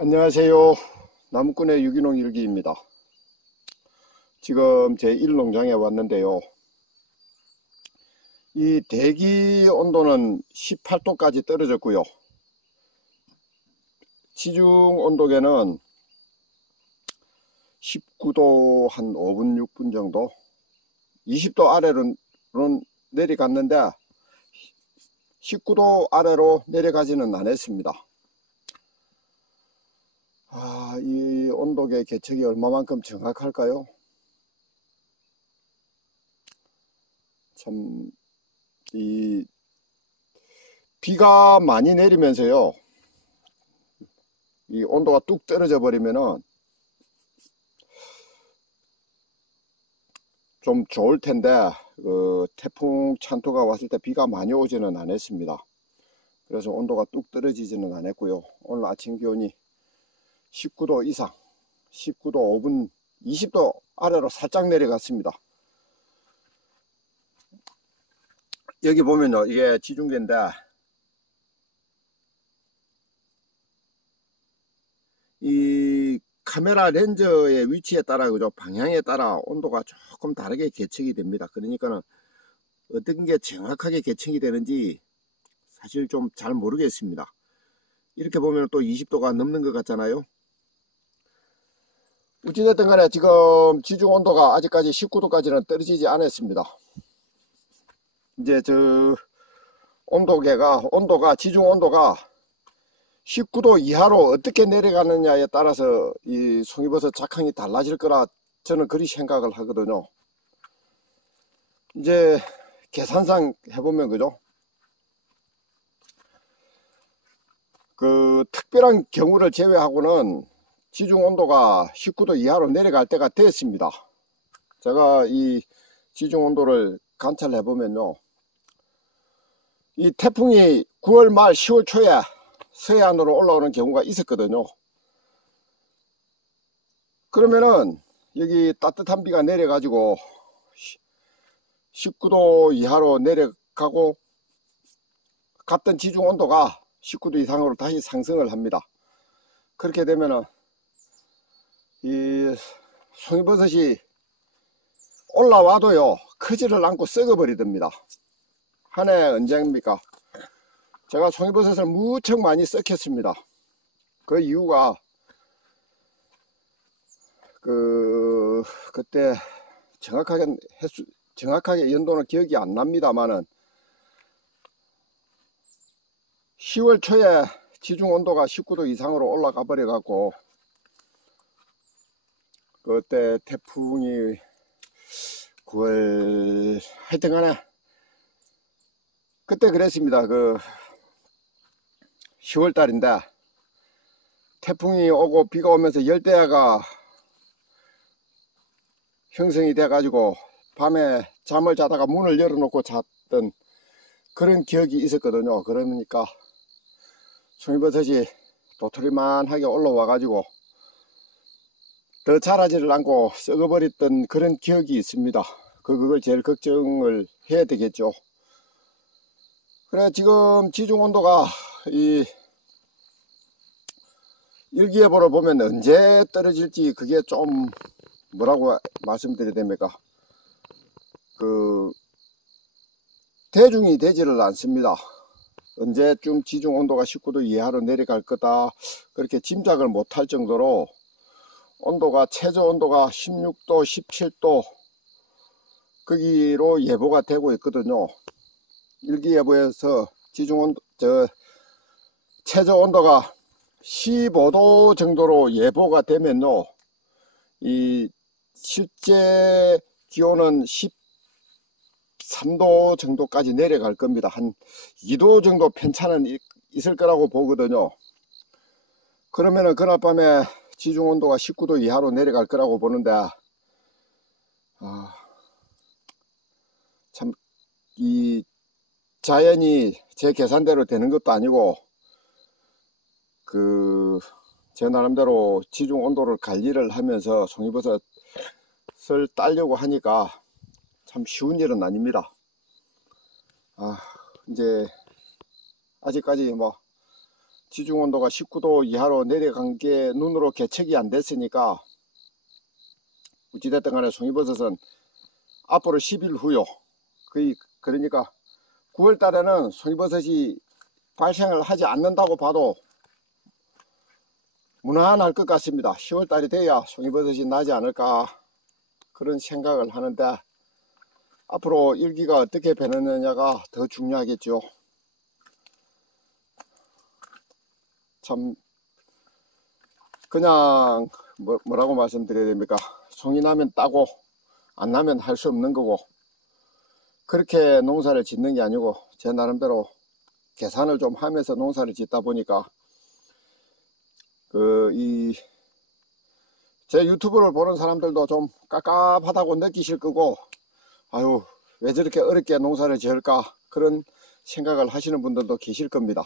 안녕하세요. 나무꾼의 유기농 일기입니다. 지금 제 1농장에 왔는데요. 이 대기 온도는 18도까지 떨어졌고요. 지중 온도계는 19도 한 5분 6분 정도, 20도 아래로는 내려갔는데 19도 아래로 내려가지는 않았습니다. 이 온도계 계측이 얼마만큼 정확할까요? 참, 비가 많이 내리면서요, 이 온도가 뚝 떨어져 버리면은 좀 좋을 텐데, 태풍 찬토가 왔을 때 비가 많이 오지는 않았습니다. 그래서 온도가 뚝 떨어지지는 않았고요. 오늘 아침 기온이 19도 이상, 19도 5분, 20도 아래로 살짝 내려갔습니다. 여기 보면요, 이게 지중계인데, 이 카메라 렌즈의 위치에 따라, 그죠, 방향에 따라 온도가 조금 다르게 계측이 됩니다. 그러니까는 어떤 게 정확하게 계측이 되는지 사실 좀 잘 모르겠습니다. 이렇게 보면 또 20도가 넘는 것 같잖아요. 어찌됐든 간에 지금 지중 온도가 아직까지 19도까지는 떨어지지 않았습니다. 이제 온도가 지중 온도가 19도 이하로 어떻게 내려가느냐에 따라서 이 송이버섯 작황이 달라질 거라 저는 그리 생각을 하거든요. 이제 계산상 해보면, 그죠, 그 특별한 경우를 제외하고는 지중 온도가 19도 이하로 내려갈 때가 됐습니다. 제가 이 지중 온도를 관찰해 보면요, 이 태풍이 9월 말 10월 초에 서해안으로 올라오는 경우가 있었거든요. 그러면은 여기 따뜻한 비가 내려가지고 19도 이하로 내려가고 갔던 지중 온도가 19도 이상으로 다시 상승을 합니다. 그렇게 되면은 이 송이버섯이 올라와도요, 크지를 않고 썩어버리답니다. 한 해 언제입니까? 제가 송이버섯을 무척 많이 썩혔습니다. 그 이유가 그때 정확하게 연도는 기억이 안 납니다만은 10월 초에 지중 온도가 19도 이상으로 올라가 버려 갖고 그때 태풍이 9월 하여튼 간에 그때 그랬습니다. 10월 달인데 태풍이 오고 비가 오면서 열대야가 형성이 돼 가지고 밤에 잠을 자다가 문을 열어놓고 잤던 그런 기억이 있었거든요. 그러니까 송이버섯이 도토리만하게 올라와 가지고 더 자라지를 않고 썩어버렸던 그런 기억이 있습니다. 그걸 제일 걱정을 해야 되겠죠. 그래, 지금 지중 온도가 이 일기예보를 보면 언제 떨어질지 그게 좀 뭐라고 말씀드려야 됩니까? 대중이 되지를 않습니다. 언제쯤 지중 온도가 19도 이하로 내려갈 거다 그렇게 짐작을 못할 정도로 온도가 최저 온도가 16도 17도 거기로 예보가 되고 있거든요. 일기예보에서 최저 온도가 15도 정도로 예보가 되면요, 이 실제 기온은 13도 정도까지 내려갈 겁니다. 한 2도 정도 편차는 있을 거라고 보거든요. 그러면은 그날 밤에 지중 온도가 19도 이하로 내려갈 거라고 보는데, 참, 이 자연이 제 계산대로 되는 것도 아니고, 제 나름대로 지중 온도를 관리를 하면서 송이버섯을 따려고 하니까 참 쉬운 일은 아닙니다. 이제 아직까지 지중 온도가 19도 이하로 내려간 게 눈으로 계측이 안 됐으니까 어찌됐든 간에 송이버섯은 앞으로 10일 후요. 그러니까 9월 달에는 송이버섯이 발생을 하지 않는다고 봐도 무난할 것 같습니다. 10월 달이 돼야 송이버섯이 나지 않을까 그런 생각을 하는데, 앞으로 일기가 어떻게 변하느냐가 더 중요하겠죠. 참 그냥 뭐라고 말씀드려야 됩니까? 송이 나면 따고 안 나면 할 수 없는 거고, 그렇게 농사를 짓는 게 아니고 제 나름대로 계산을 좀 하면서 농사를 짓다 보니까 제 유튜브를 보는 사람들도 좀 깝깝하다고 느끼실 거고, 아유 왜 저렇게 어렵게 농사를 지을까 그런 생각을 하시는 분들도 계실 겁니다.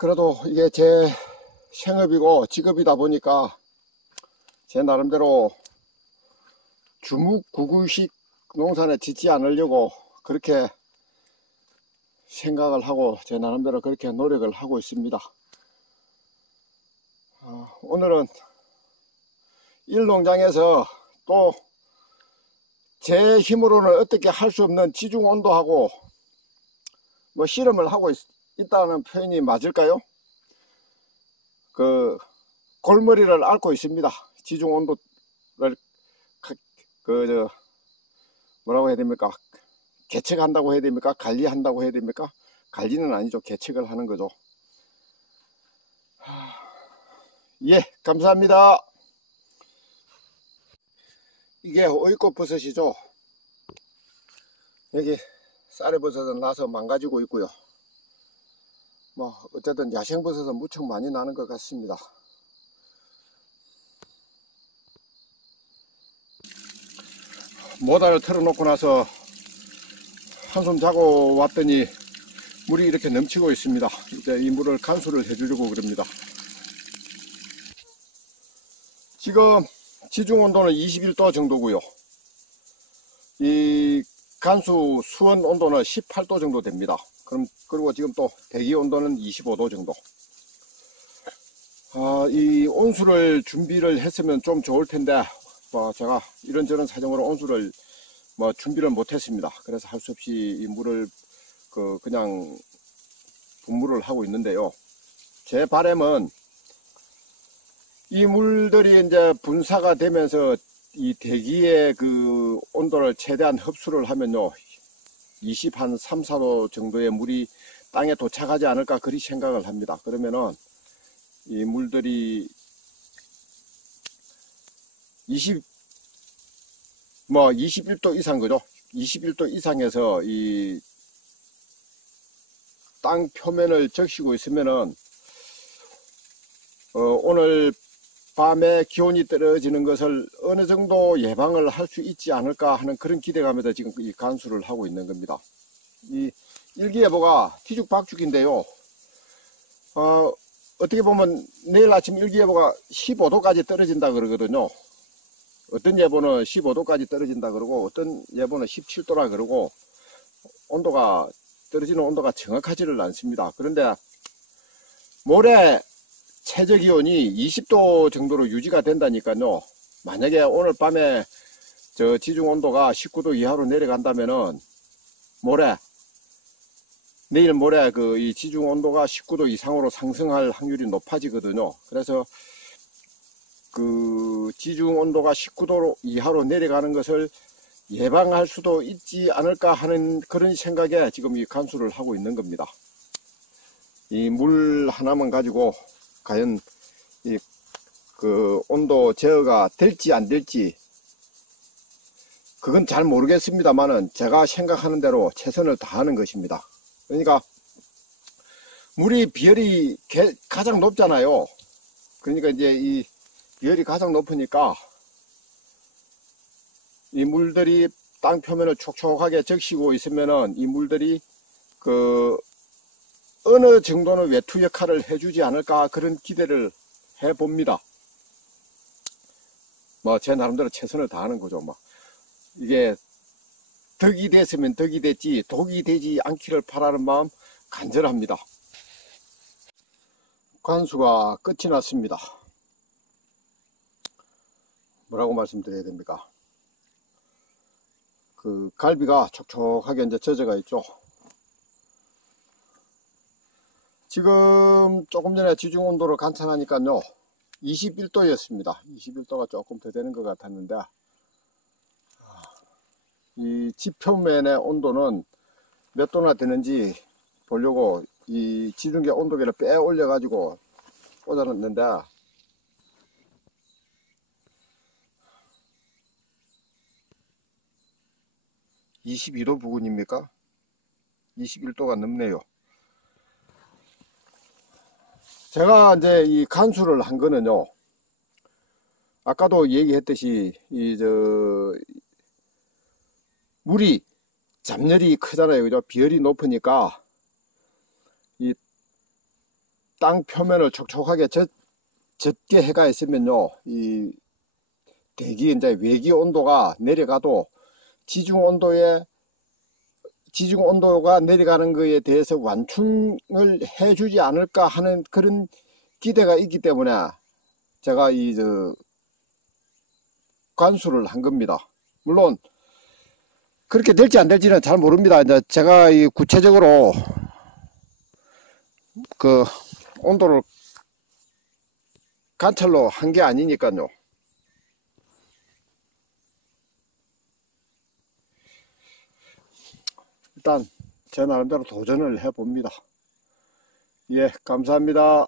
그래도 이게 제 생업이고 직업이다 보니까 제 나름대로 주묵구구식 농사는 짓지 않으려고 그렇게 생각을 하고 제 나름대로 그렇게 노력을 하고 있습니다. 오늘은 일농장에서 또 제 힘으로는 어떻게 할 수 없는 지중 온도하고 뭐 실험을 하고 있다는 표현이 맞을까요? 골머리를 앓고 있습니다. 지중 온도를 뭐라고 해야 됩니까? 계측한다고 해야 됩니까? 관리한다고 해야 됩니까? 관리는 아니죠. 계측을 하는 거죠. 예, 감사합니다. 이게 오이꽃 버섯이죠. 여기 쌀버섯은 나서 망가지고 있고요. 뭐 어쨌든 야생버섯은 무척 많이 나는 것 같습니다. 모다를 틀어놓고 나서 한숨 자고 왔더니 물이 이렇게 넘치고 있습니다. 이제 이 물을 간수를 해주려고 그럽니다. 지금 지중 온도는 21도 정도고요. 이 간수 수온 온도는 18도 정도 됩니다. 그리고 지금 또 대기 온도는 25도 정도. 이 온수를 준비를 했으면 좀 좋을 텐데, 제가 이런저런 사정으로 온수를 준비를 못 했습니다. 그래서 할 수 없이 이 물을 그냥 분무를 하고 있는데요. 제 바람은 이 물들이 이제 분사가 되면서 이 대기의 온도를 최대한 흡수를 하면요, 3, 4도 정도의 물이 땅에 도착하지 않을까 그리 생각을 합니다. 그러면은 이 물들이 21도 이상, 그죠? 21도 이상에서 이 땅 표면을 적시고 있으면은 오늘 밤에 기온이 떨어지는 것을 어느 정도 예방을 할 수 있지 않을까 하는 그런 기대감에서 지금 이 간수를 하고 있는 겁니다. 이 일기예보가 뒤죽박죽인데요. 어떻게 보면 내일 아침 일기예보가 15도까지 떨어진다 그러거든요. 어떤 예보는 15도까지 떨어진다 그러고 어떤 예보는 17도라 그러고 떨어지는 온도가 정확하지를 않습니다. 그런데 모레 최저기온이 20도 정도로 유지가 된다니까요. 만약에 오늘 밤에 지중온도가 19도 이하로 내려간다면은 내일 모레 이 지중온도가 19도 이상으로 상승할 확률이 높아지거든요. 그래서 지중온도가 19도 이하로 내려가는 것을 예방할 수도 있지 않을까 하는 그런 생각에 지금 이 간수를 하고 있는 겁니다. 이 물 하나만 가지고 과연 온도 제어가 될지 안 될지 그건 잘 모르겠습니다만은 제가 생각하는 대로 최선을 다하는 것입니다. 그러니까 물이 비열이 가장 높잖아요. 그러니까 이제 이 비열이 가장 높으니까 이 물들이 땅 표면을 촉촉하게 적시고 있으면은 이 물들이 어느 정도는 외투 역할을 해주지 않을까 그런 기대를 해봅니다. 제 나름대로 최선을 다하는 거죠. 이게 덕이 됐으면 덕이 됐지 독이 되지 않기를 바라는 마음 간절합니다. 관수가 끝이 났습니다. 뭐라고 말씀드려야 됩니까? 그 갈비가 촉촉하게 이제 젖어가 있죠. 지금 조금 전에 지중 온도를 관찰하니까요 21도였습니다 21도가 조금 더 되는 것 같았는데, 이 지표면의 온도는 몇 도나 되는지 보려고 이 지중계 온도계를 빼 올려 가지고 꽂아놨는데, 22도 부근입니까? 21도가 넘네요. 제가 이제 이 간수를 한 거는요, 아까도 얘기했듯이 물이 잡열이 크잖아요, 그죠? 비열이 높으니까 이 땅 표면을 촉촉하게 젖게 해가 있으면요, 이 대기 이제 외기 온도가 내려가도 지중 온도가 내려가는 것에 대해서 완충을 해주지 않을까 하는 그런 기대가 있기 때문에 제가 관수를 한 겁니다. 물론 그렇게 될지 안 될지는 잘 모릅니다. 이제 제가 이 구체적으로 그 온도를 관찰로 한 게 아니니까요. 일단 제 나름대로 도전을 해 봅니다. 예, 감사합니다.